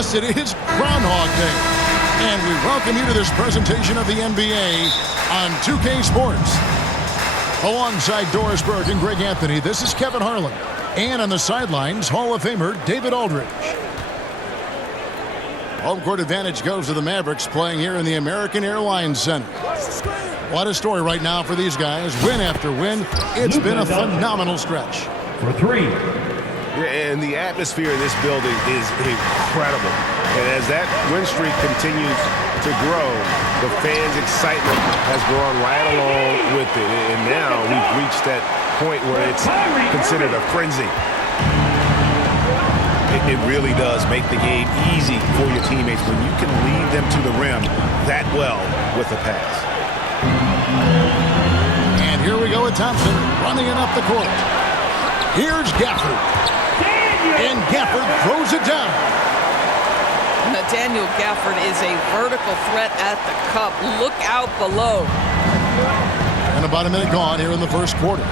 Yes, it is Groundhog Day. And we welcome you to this presentation of the NBA on 2K Sports. Alongside Doris Burke and Greg Anthony, this is Kevin Harlan. And on the sidelines, Hall of Famer David Aldridge. Home court advantage goes to the Mavericks, playing here in the American Airlines Center. What a story right now for these guys. Win after win. It's been a phenomenal stretch. For three. Yeah, and the atmosphere in this building is incredible. And as that win streak continues to grow, the fans' excitement has grown right along with it. And now we've reached that point where it's considered a frenzy. It really does make the game easy for your teammates when you can lead them to the rim that well with a pass. And here we go with Thompson running it up the court. Here's Gafford. And Gafford throws it down. Daniel Gafford is a vertical threat at the cup. Look out below. And about a minute gone here in the first quarter.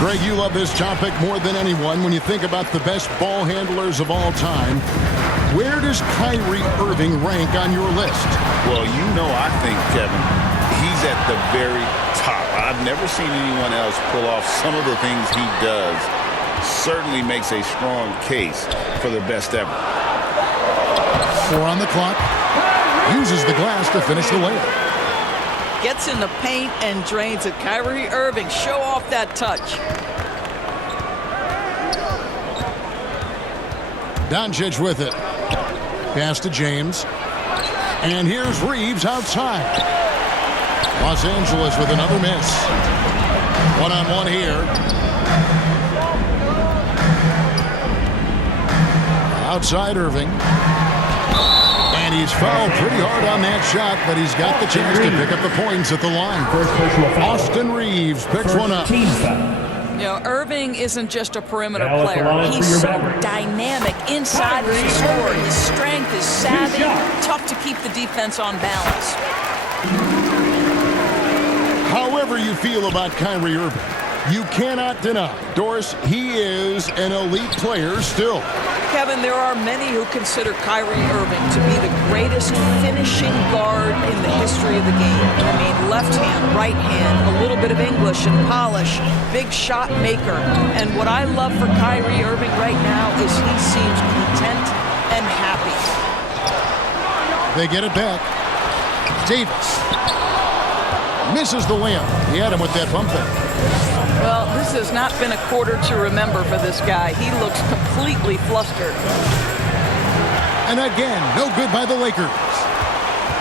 Greg, you love this topic more than anyone when you think about the best ball handlers of all time. Where does Kyrie Irving rank on your list? Well, you know, I think, Kevin, he's at the very top. I've never seen anyone else pull off some of the things he does. Certainly makes a strong case for the best ever. 4 on the clock. Uses the glass to finish the layup. Gets in the paint and drains it. Kyrie Irving, show off that touch. Doncic with it. Pass to James. And here's Reeves outside. Los Angeles with another miss. One-on-one here. Outside Irving. And he's fouled pretty hard on that shot, but he's got the chance to pick up the points at the line. Austin Reeves picks one up. You know, Irving isn't just a perimeter player. He's so dynamic inside the score. His strength is savvy, tough to keep the defense on balance. However you feel about Kyrie Irving, you cannot deny, Doris, he is an elite player still. Kevin, there are many who consider Kyrie Irving to be the greatest finishing guard in the history of the game. I mean, left hand, right hand, a little bit of English and polish, big shot maker. And what I love for Kyrie Irving right now is he seems content and happy. They get it back. Davis misses the layup. He had him with that bump there. Well, this has not been a quarter to remember for this guy. He looks completely flustered. And again, no good by the Lakers.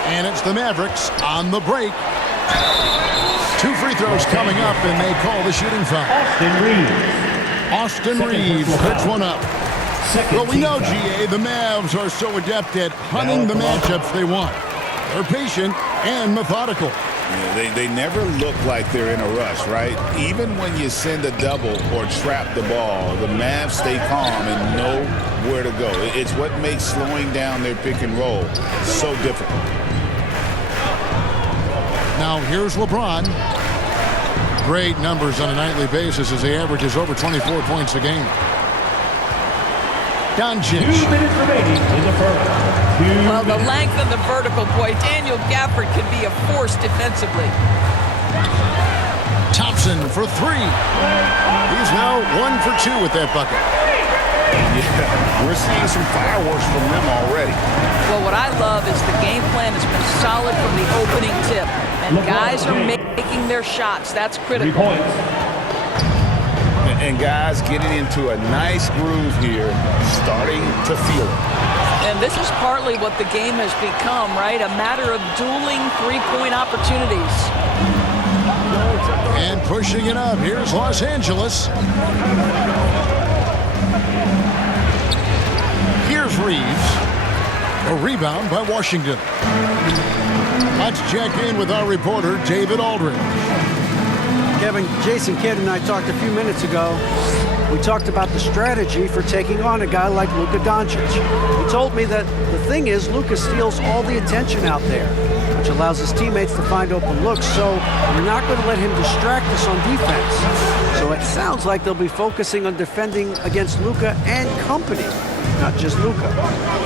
And it's the Mavericks on the break. 2 free throws coming up, and they call the shooting foul. Austin Reeves picks one up. Well, we know, GA, the Mavs are so adept at hunting the matchups they want. They're patient and methodical. Yeah, they never look like they're in a rush, right? Even when you send a double or trap the ball, the Mavs stay calm and know where to go. It's what makes slowing down their pick and roll so difficult. Now here's LeBron. Great numbers on a nightly basis as he averages over 24 points a game. Doncic. 2 minutes remaining in the first. Well, the length and the vertical, boy, Daniel Gafford can be a force defensively. Thompson for 3. He's now 1 for 2 with that bucket. Yeah, we're seeing some fireworks from them already. Well, what I love is the game plan has been solid from the opening tip. And guys are making their shots. That's critical. 3 points. And guys getting into a nice groove here, starting to feel it. And this is partly what the game has become, right? A matter of dueling three-point opportunities. And pushing it up. Here's Los Angeles. Here's Reeves. A rebound by Washington. Let's check in with our reporter, David Aldridge. Kevin, Jason Kidd and I talked a few minutes ago. We talked about the strategy for taking on a guy like Luka Doncic. He told me that the thing is Luka steals all the attention out there, which allows his teammates to find open looks, so you're not going to let him distract us on defense. So it sounds like they'll be focusing on defending against Luka and company. not just Luka.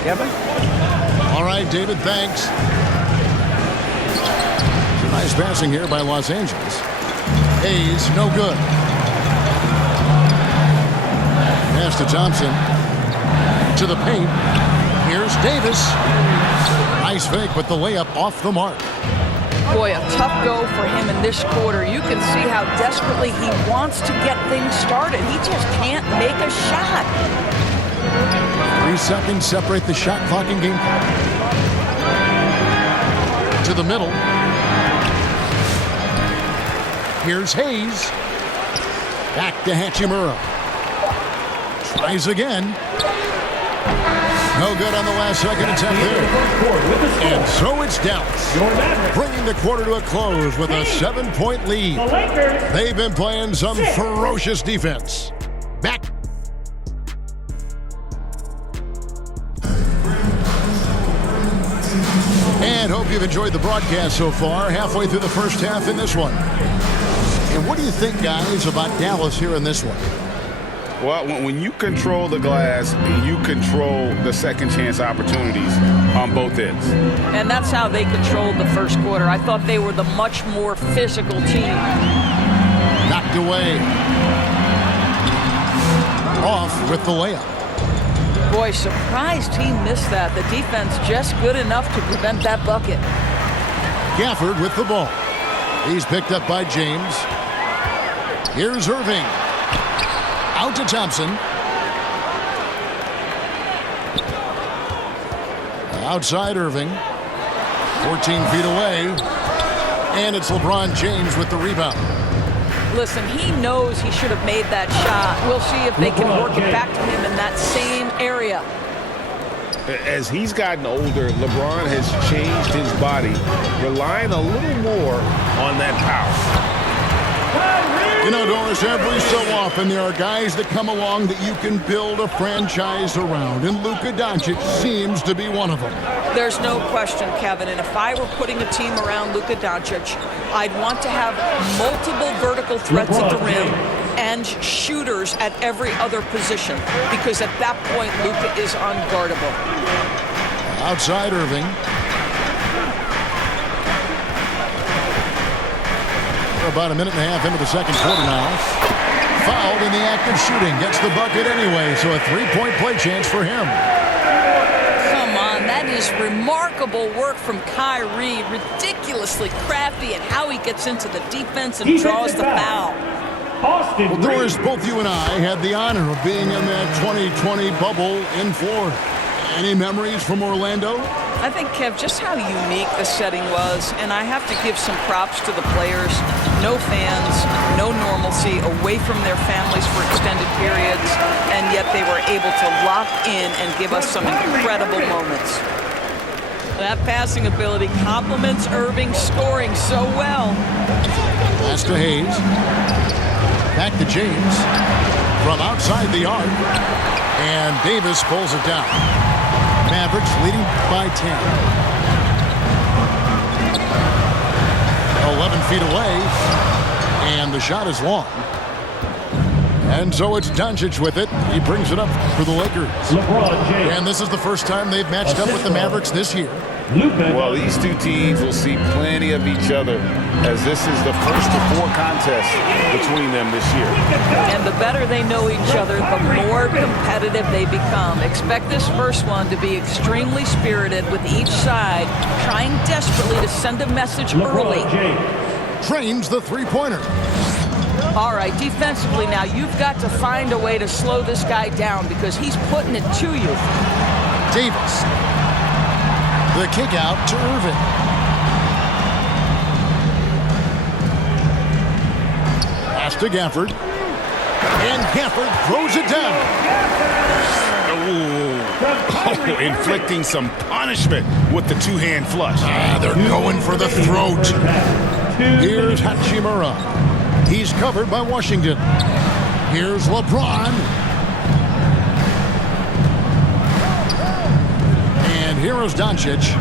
Kevin? All right, David, thanks. Nice passing here by Los Angeles. Hayes, no good. Pass to Thompson. To the paint. Here's Davis. Nice fake, but the layup off the mark. Boy, a tough go for him in this quarter. You can see how desperately he wants to get things started. He just can't make a shot. 3 seconds separate the shot clock and game clock. To the middle. Here's Hayes. Back to Hachimura. Tries again. No good on the last second attempt there. And so it's Dallas, bringing the quarter to a close with a 7-point lead. They've been playing some ferocious defense. Back. And hope you've enjoyed the broadcast so far. Halfway through the first half in this one. And what do you think, guys, about Dallas here in this one? Well, when you control the glass, you control the second chance opportunities on both ends. And that's how they controlled the first quarter. I thought they were the much more physical team. Knocked away. Off with the layup. Boy, surprised he missed that. The defense just good enough to prevent that bucket. Gafford with the ball. He's picked up by James. Here's Irving. Out to Thompson. Outside Irving. 14 feet away. And it's LeBron James with the rebound. Listen, he knows he should have made that shot. We'll see if they can work it back to him in that same area. As he's gotten older, LeBron has changed his body, relying a little more on that power. You know, Doris, every so often there are guys that come along that you can build a franchise around, and Luka Doncic seems to be one of them. There's no question, Kevin, and if I were putting a team around Luka Doncic, I'd want to have multiple vertical threats at the rim and shooters at every other position, because at that point, Luka is unguardable. Outside Irving. We're about a minute and a half into the second quarter now. Fouled in the act of shooting. Gets the bucket anyway, so a 3-point play chance for him. Come on, that is remarkable work from Kyrie. Ridiculously crafty at how he gets into the defense and draws the foul. Well, Doris, both you and I had the honor of being in that 2020 bubble in Florida. Any memories from Orlando? I think, Kev, just how unique the setting was, and I have to give some props to the players. No fans, no normalcy, away from their families for extended periods, and yet they were able to lock in and give us some incredible moments. That passing ability complements Irving scoring so well. Pass to Hayes. Back to James. From outside the arc. And Davis pulls it down. Mavericks leading by 10. 11 feet away. And the shot is long. And so it's Doncic with it. He brings it up for the Lakers. LeBron James. And this is the first time they've matched up with the Mavericks this year. Well, these two teams will see plenty of each other, as this is the first of 4 contests between them this year. And the better they know each other, the more competitive they become. Expect this first one to be extremely spirited, with each side trying desperately to send a message early. Trains the three-pointer. All right, defensively now, you've got to find a way to slow this guy down because he's putting it to you. Davis. The kick out to Irving. Pass to Gafford. And Gafford throws it down. Oh, inflicting some punishment with the two-hand flush. They're going for the throat. Here's Hachimura. He's covered by Washington. Here's LeBron. And here is Doncic.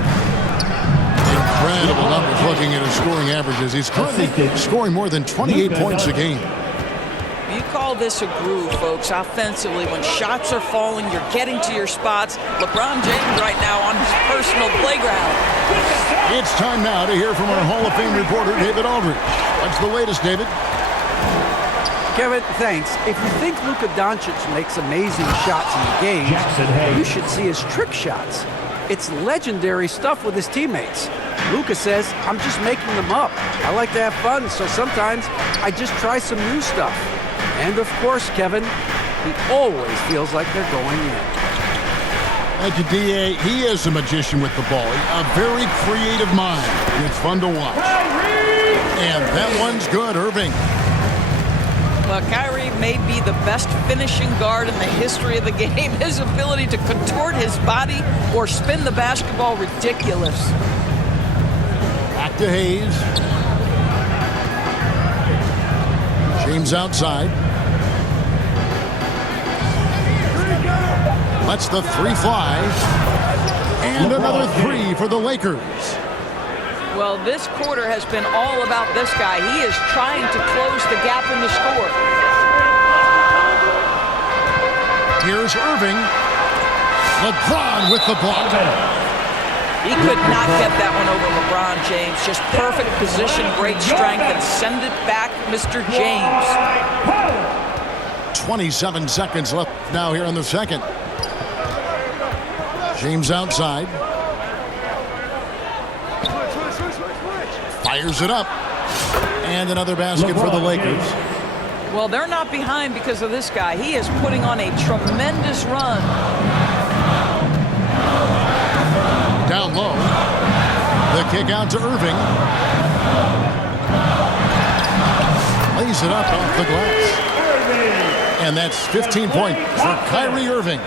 Incredible numbers looking at his scoring averages. He's currently scoring more than 28 points a game. You call this a groove, folks, offensively. When shots are falling, you're getting to your spots. LeBron James right now on his personal playground. It's time now to hear from our Hall of Fame reporter, David Aldridge. What's the latest, David? Kevin, thanks. If you think Luka Doncic makes amazing shots in the game, you should see his trick shots. It's legendary stuff with his teammates. Luka says, I'm just making them up. I like to have fun, so sometimes I just try some new stuff. And of course, Kevin, he always feels like they're going in. Thank you, D.A. He is a magician with the ball. A very creative mind. It's fun to watch. And that one's good, Irving. Well, Kyrie may be the best finishing guard in the history of the game. His ability to contort his body or spin the basketball, ridiculous. Back to Hayes. James outside. Lets the three fly. And another three for the Lakers. Well, this quarter has been all about this guy. He is trying to close the gap in the score. Here's Irving. LeBron with the block. He could not get that one over LeBron James. Just perfect position, great strength, and send it back, Mr. James. 27 seconds left now here in the second. James outside. Fires it up. And another basket for the Lakers. Well, they're not behind because of this guy. He is putting on a tremendous run. Down low. The kick out to Irving. Lays it up off the glass. And that's 15 points for Kyrie Irving.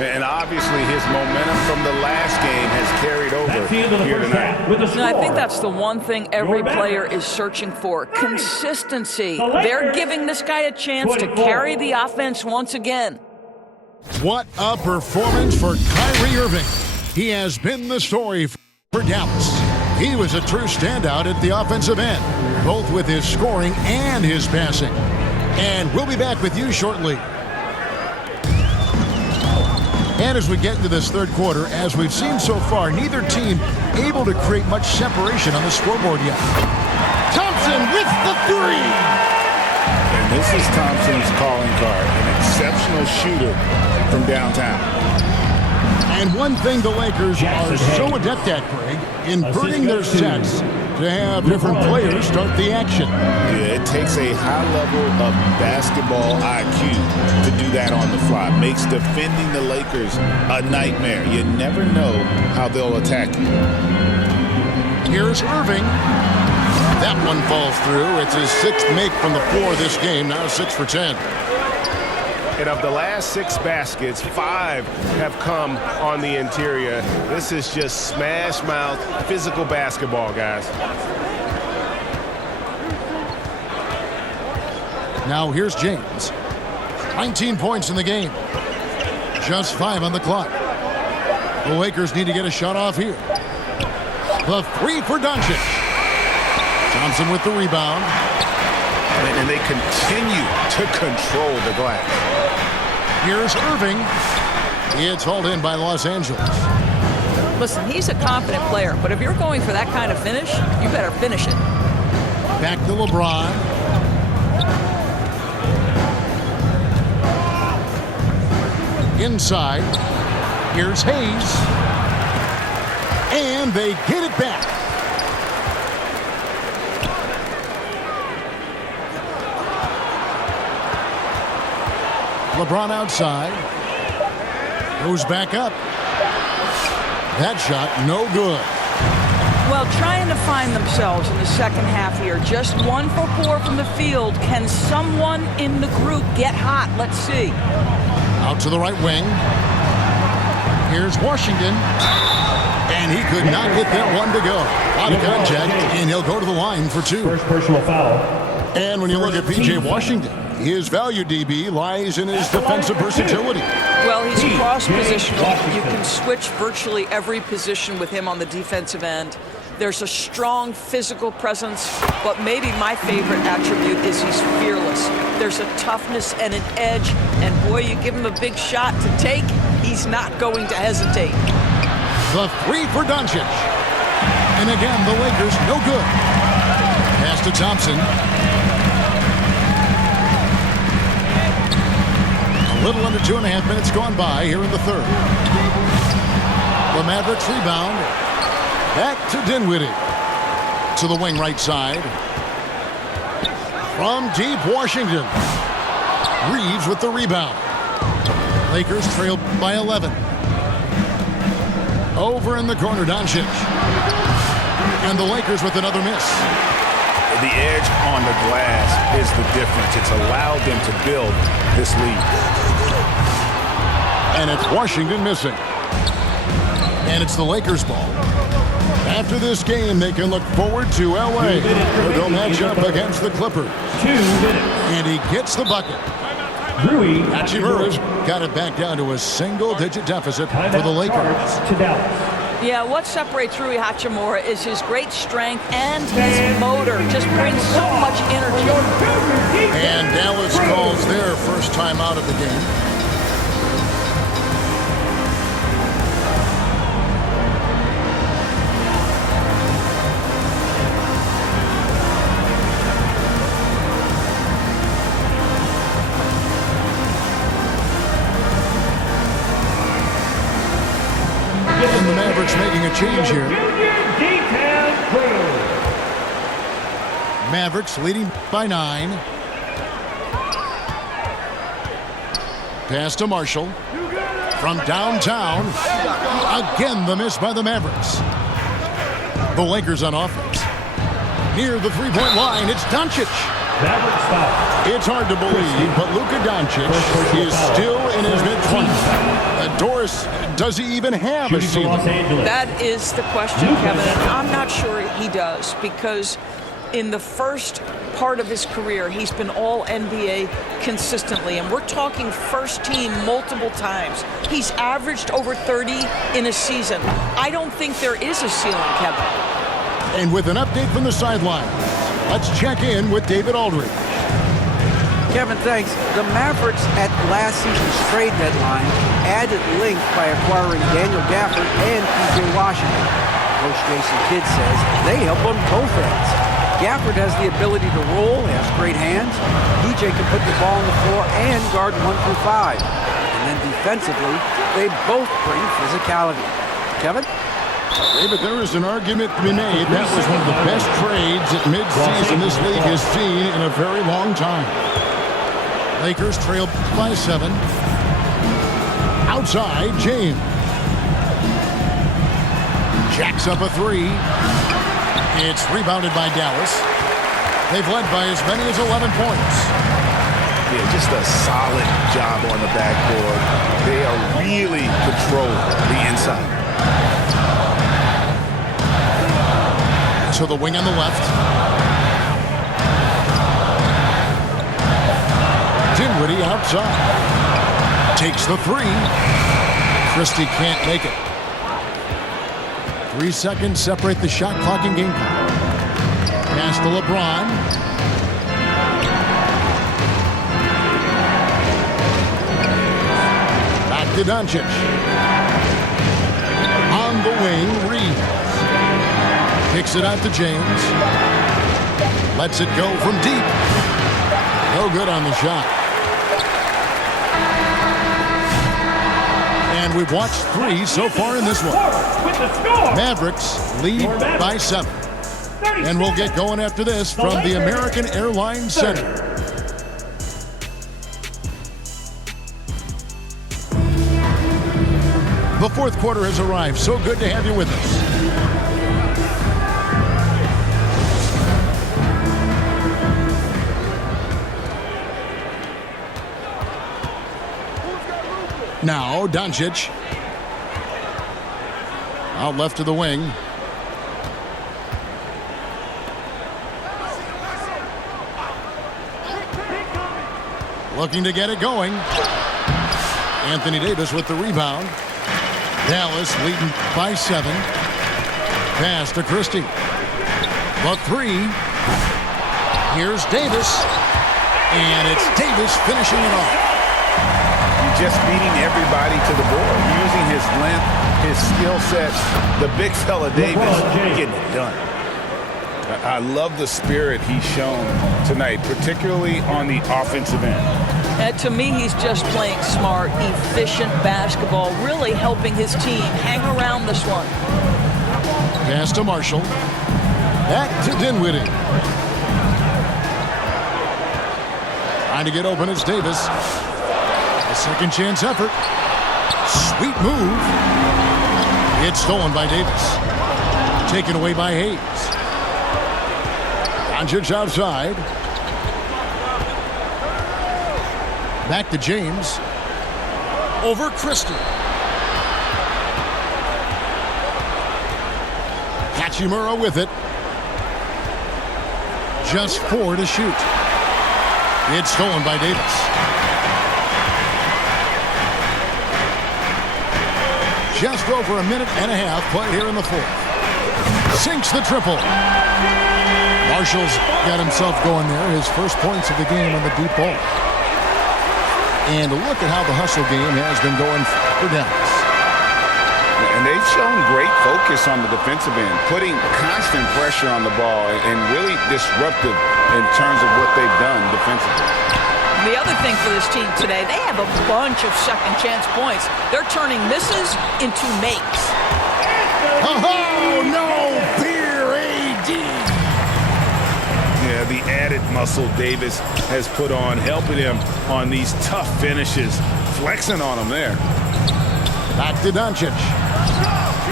And obviously his momentum from the last game has carried over here tonight. And I think that's the one thing every player is searching for. Consistency. They're giving this guy a chance to carry the offense once again. What a performance for Kyrie Irving. He has been the story for Dallas. He was a true standout at the offensive end, both with his scoring and his passing. And we'll be back with you shortly. And as we get into this third quarter, as we've seen so far, neither team able to create much separation on the scoreboard yet. Thompson with the three. And this is Thompson's calling card, an exceptional shooter from downtown. And one thing the Lakers are so adept at, Greg, inverting their sets to have different players start the action. Yeah, it takes a high level of basketball IQ to do that on the fly. Makes defending the Lakers a nightmare. You never know how they'll attack you. Here's Irving. That one falls through. It's his sixth make from the floor this game, now 6 for 10. And of the last 6 baskets, 5 have come on the interior. This is just smash mouth, physical basketball, guys. Now here's James. 19 points in the game. Just 5 on the clock. The Lakers need to get a shot off here. The three for Doncic. Thompson with the rebound. And they continue to control the glass. Here's Irving. It's hauled in by Los Angeles. Listen, he's a confident player, but if you're going for that kind of finish, you better finish it. Back to LeBron. Inside. Here's Hayes. And they get it back. LeBron outside. Goes back up. That shot, no good. Well, trying to find themselves in the second half here. Just 1 for 4 from the field. Can someone in the group get hot? Let's see. Out to the right wing. Here's Washington. And he could not get that one to go. A lot of contact, and he'll go to the line for 2. First personal foul. And when you look at P.J. Washington, his value, DB, lies in his defensive versatility. Well, he's cross-positional. You can switch virtually every position with him on the defensive end. There's a strong physical presence, but maybe my favorite attribute is he's fearless. There's a toughness and an edge, and boy, you give him a big shot to take, he's not going to hesitate. The three for Doncic. And again, the Lakers no good. Pass to Thompson. A little under 2.5 minutes gone by here in the third. The Mavericks rebound. Back to Dinwiddie. To the wing right side. From deep Washington. Reeves with the rebound. Lakers trail by 11. Over in the corner, Doncic. And the Lakers with another miss. The edge on the glass is the difference. It's allowed them to build this lead. And it's Washington missing. And it's the Lakers ball. After this game, they can look forward to L.A. where they'll match up against the Clippers. 2 minutes. And he gets the bucket. Rui Hachimura's got it back down to a single-digit deficit for the Lakers. To Dallas. Yeah, what separates Rui Hachimura is his great strength and his motor. Just brings so much energy. And Dallas calls their first time out of the game. And the Mavericks making a change here. Mavericks leading by 9. Pass to Marshall. From downtown. Again, the miss by the Mavericks. The Lakers on offense. Near the three-point line, it's Doncic. Mavericks foul. It's hard to believe, but Luka Doncic is still in his mid-20s. Doris, does he even have a ceiling? That is the question, Kevin, and I'm not sure he does, because in the first part of his career, he's been all NBA consistently, and we're talking first team multiple times. He's averaged over 30 in a season. I don't think there is a ceiling, Kevin. And with an update from the sideline, let's check in with David Aldridge. Kevin, thanks. The Mavericks at last season's trade deadline added length by acquiring Daniel Gafford and P.J. Washington. Coach Jason Kidd says they help on both ends. Gafford has the ability to roll, has great hands. P.J. can put the ball on the floor and guard 1 through 5. And then defensively, they both bring physicality. Kevin? David, there is an argument to be made. That was one of the best trades at midseason this league has seen in a very long time. Lakers trail by 7. Outside, James. Jacks up a 3. It's rebounded by Dallas. They've led by as many as 11 points. Yeah, just a solid job on the backboard. They are really controlling the inside. To the wing on the left. Dinwiddie outside. Takes the 3. Christie can't make it. 3 seconds separate the shot clock and game clock. Pass to LeBron. Back to Doncic. On the wing, Reeves. Kicks it out to James. Lets it go from deep. No good on the shot. And we've watched 3 so far in this one. Mavericks lead by 7. And we'll get going after this from the American Airlines Center. The fourth quarter has arrived. So good to have you with us. Now, Doncic. Out left to the wing. Looking to get it going. Anthony Davis with the rebound. Dallas leading by 7. pass to Christie. The three. Here's Davis. And it's Davis finishing it off. Just beating everybody to the board, using his length, his skill set. The big fella Davis getting it done. I love the spirit he's shown tonight, particularly on the offensive end. And to me, he's just playing smart, efficient basketball, really helping his team hang around this one. Pass to Marshall. Back to Dinwiddie. Trying to get open is Davis. A second chance effort. Sweet move. It's stolen by Davis. Taken away by Hayes. Doncic outside. Back to James. Over Christie. Hachimura with it. Just 4 to shoot. It's stolen by Davis. Just over a minute and a half played here in the fourth. Sinks the triple. Marshall's got himself going there. His first points of the game on the deep ball. And look at how the hustle game has been going for Dallas. And they've shown great focus on the defensive end, putting constant pressure on the ball and really disruptive in terms of what they've done defensively. The other thing for this team today, they have a bunch of second chance points. They're turning misses into makes. Oh, no fear, AD. Yeah, the added muscle Davis has put on, helping him on these tough finishes, flexing on him there. Back to Doncic.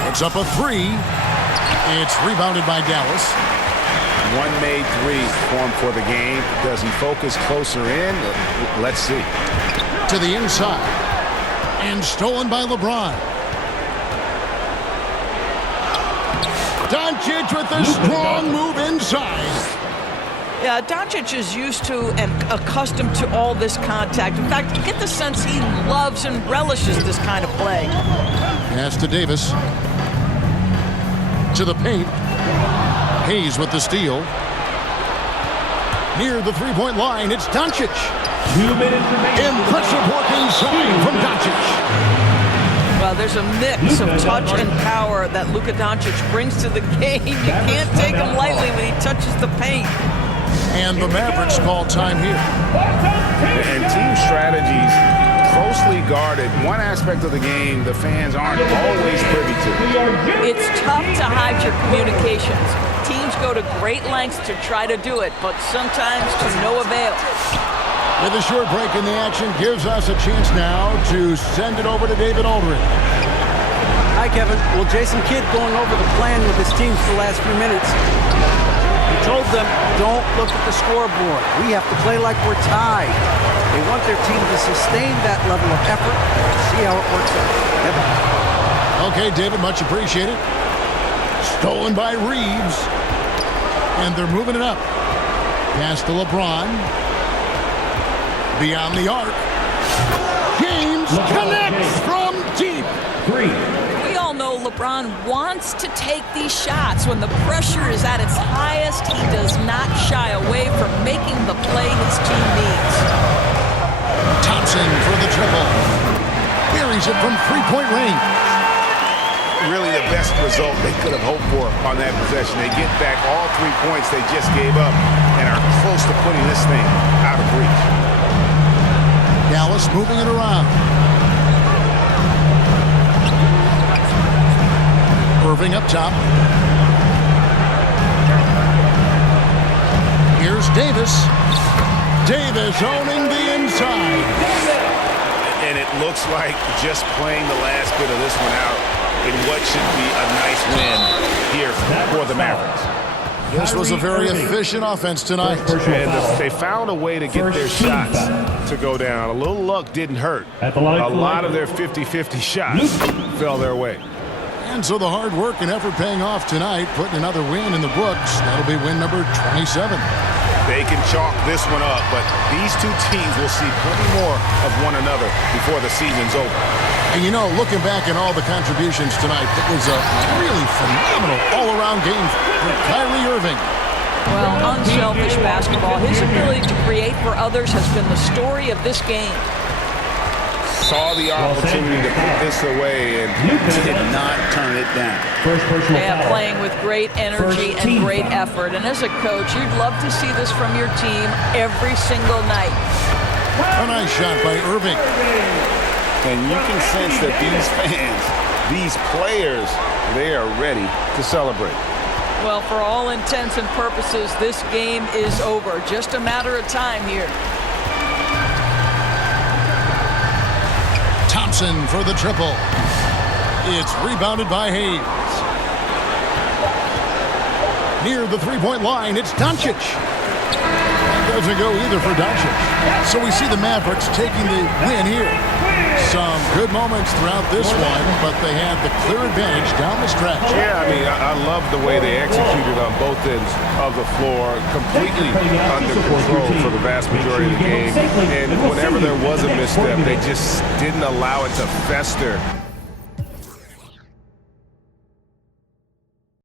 It's up a three. It's rebounded by Dallas. One made three formed for the game. Does he focus closer in? Let's see. To the inside. And stolen by LeBron. Doncic with a strong move inside. Yeah, Doncic is used to and accustomed to all this contact. In fact, you get the sense he loves and relishes this kind of play. Pass to Davis. To the paint. Hayes with the steal. Near the three-point line, it's Doncic. 2 minutes remaining. Impressive work inside from Doncic. Well, there's a mix of touch and power that Luka Doncic brings to the game. You can't take him lightly when he touches the paint. And the Mavericks call time here. And team strategies closely guarded. One aspect of the game the fans aren't always privy to. It's tough to hide your communications. Teams go to great lengths to try to do it, but sometimes to no avail. With a short break in the action, gives us a chance now to send it over to David Aldridge. Hi, Kevin. Well, Jason Kidd going over the plan with his team for the last few minutes. He told them, don't look at the scoreboard. We have to play like we're tied. They want their team to sustain that level of effort. See how it works out. Kevin. Okay, David, much appreciated. Stolen by Reeves. And they're moving it up. Pass to LeBron. Beyond the arc. James connects from deep. 3. We all know LeBron wants to take these shots. When the pressure is at its highest, he does not shy away from making the play his team needs. Thompson for the triple. Buries it from three-point range. Really the best result they could have hoped for on that possession. They get back all 3 points they just gave up and are close to putting this thing out of reach. Dallas moving it around. Irving up top. Here's Davis. Davis owning the inside. And it looks like just playing the last bit of this one out in what should be a nice win here for the Mavericks. This was a very efficient offense tonight. And they found a way to get their shots to go down. A little luck didn't hurt. A lot of their 50-50 shots fell their way. And so the hard work and effort paying off tonight, putting another win in the books. That'll be win number 27. They can chalk this one up, but these two teams will see plenty more of one another before the season's over. And you know, looking back at all the contributions tonight, it was a really phenomenal all-around game for Kyrie Irving. Well, unselfish basketball. His ability to create for others has been the story of this game. Saw the opportunity to put this away and Did not turn it down. First personal Yeah, foul. playing with great energy First and team great foul. effort. And as a coach, you'd love to see this from your team every single night. A nice shot by Irving. And you can sense that these fans, these players, they are ready to celebrate. Well, for all intents and purposes, this game is over. Just a matter of time here. Thompson for the triple. It's rebounded by Hayes. Near the three-point line, it's Doncic. That doesn't go either for Doncic. So we see the Mavericks taking the win here. Some good moments throughout this one, but they had the clear advantage down the stretch. Yeah, I mean, I love the way they executed on both ends of the floor, completely under control for the vast majority of the game. And whenever there was a misstep, they just didn't allow it to fester